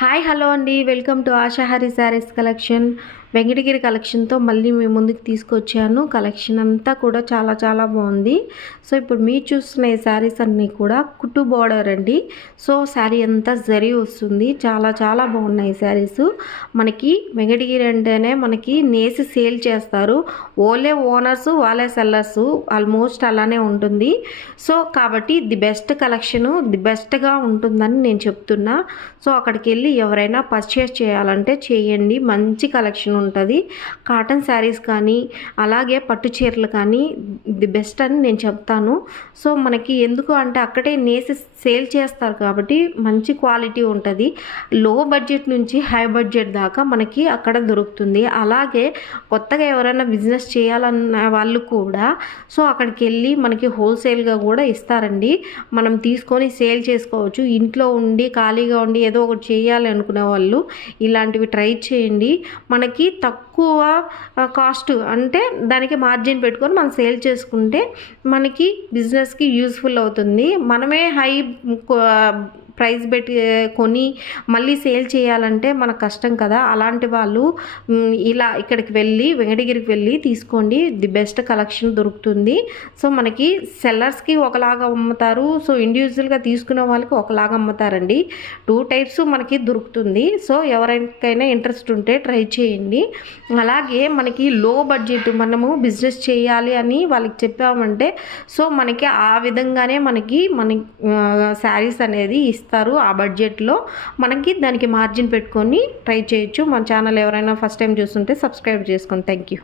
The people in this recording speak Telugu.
హాయ్ హలో అండి, welcome to Ashahari sarees collection. Venkatagiri కలెక్షన్తో మళ్ళీ మీ ముందుకు తీసుకొచ్చాను. కలెక్షన్ అంతా కూడా చాలా చాలా బాగుంది. సో ఇప్పుడు మీరు చూస్తున్న ఈ శారీస్ అన్నీ కూడా కుట్టు బోర్డర్ అండి. సో శారీ అంతా జరీ వస్తుంది. చాలా చాలా బాగున్నాయి శారీస్. మనకి వెంకటగిరి అంటేనే మనకి నేసి సేల్ చేస్తారు. ఓలే ఓనర్స్ వాళ్ళే సెల్లర్స్, ఆల్మోస్ట్ అలానే ఉంటుంది. సో కాబట్టి ది బెస్ట్ కలెక్షను, ది బెస్ట్గా ఉంటుందని నేను చెప్తున్నా. సో అక్కడికి వెళ్ళి ఎవరైనా పర్చేస్ చేయాలంటే చేయండి. మంచి కలెక్షన్ ఉంటుంది. కాటన్ శారీస్ కానీ అలాగే పట్టు చీరలు కానీ ది బెస్ట్ అని నేను చెప్తాను. సో మనకి ఎందుకు అంటే అక్కడే నేసి సేల్ చేస్తారు కాబట్టి మంచి క్వాలిటీ ఉంటుంది. లో బడ్జెట్ నుంచి హై బడ్జెట్ దాకా మనకి అక్కడ దొరుకుతుంది. అలాగే కొత్తగా ఎవరైనా బిజినెస్ చేయాలన్న వాళ్ళు కూడా సో అక్కడికి వెళ్ళి మనకి హోల్సేల్గా కూడా ఇస్తారండి. మనం తీసుకొని సేల్ చేసుకోవచ్చు. ఇంట్లో ఉండి ఖాళీగా ఉండి ఏదో ఒకటి చేయాలి అనుకునే వాళ్ళు ఇలాంటివి ట్రై చేయండి. మనకి తక్కువ కాస్ట్ అంటే దానికి మార్జిన్ పెట్టుకొని మనం సేల్ చేసుకుంటే మనకి బిజినెస్కి యూస్ఫుల్ అవుతుంది. మనమే హై ప్రైస్ పెట్టి కొని మళ్ళీ సేల్ చేయాలంటే మనకు కష్టం కదా. అలాంటి వాళ్ళు ఇలా ఇక్కడికి వెళ్ళి వెంకటగిరికి వెళ్ళి తీసుకోండి. ది బెస్ట్ కలెక్షన్ దొరుకుతుంది. సో మనకి సెల్లర్స్కి ఒకలాగా అమ్ముతారు. సో ఇండివిజువల్గా తీసుకునే వాళ్ళకి ఒకలాగా అమ్ముతారండి. 2 టైప్స్ మనకి దొరుకుతుంది. సో ఎవరికైనా ఇంట్రెస్ట్ ఉంటే ట్రై చేయండి. అలాగే మనకి లో బడ్జెట్ మనము బిజినెస్ చేయాలి అని వాళ్ళకి చెప్పామంటే సో మనకి ఆ విధంగానే మనకి శారీస్ అనేది ఇస్తారు. ఆ బడ్జెట్లో మనకి దానికి మార్జిన్ పెట్టుకొని ట్రై చేయొచ్చు. మన ఛానల్ ఎవరైనా ఫస్ట్ టైం చూస్తుంటే సబ్స్క్రైబ్ చేసుకోండి. Thank you.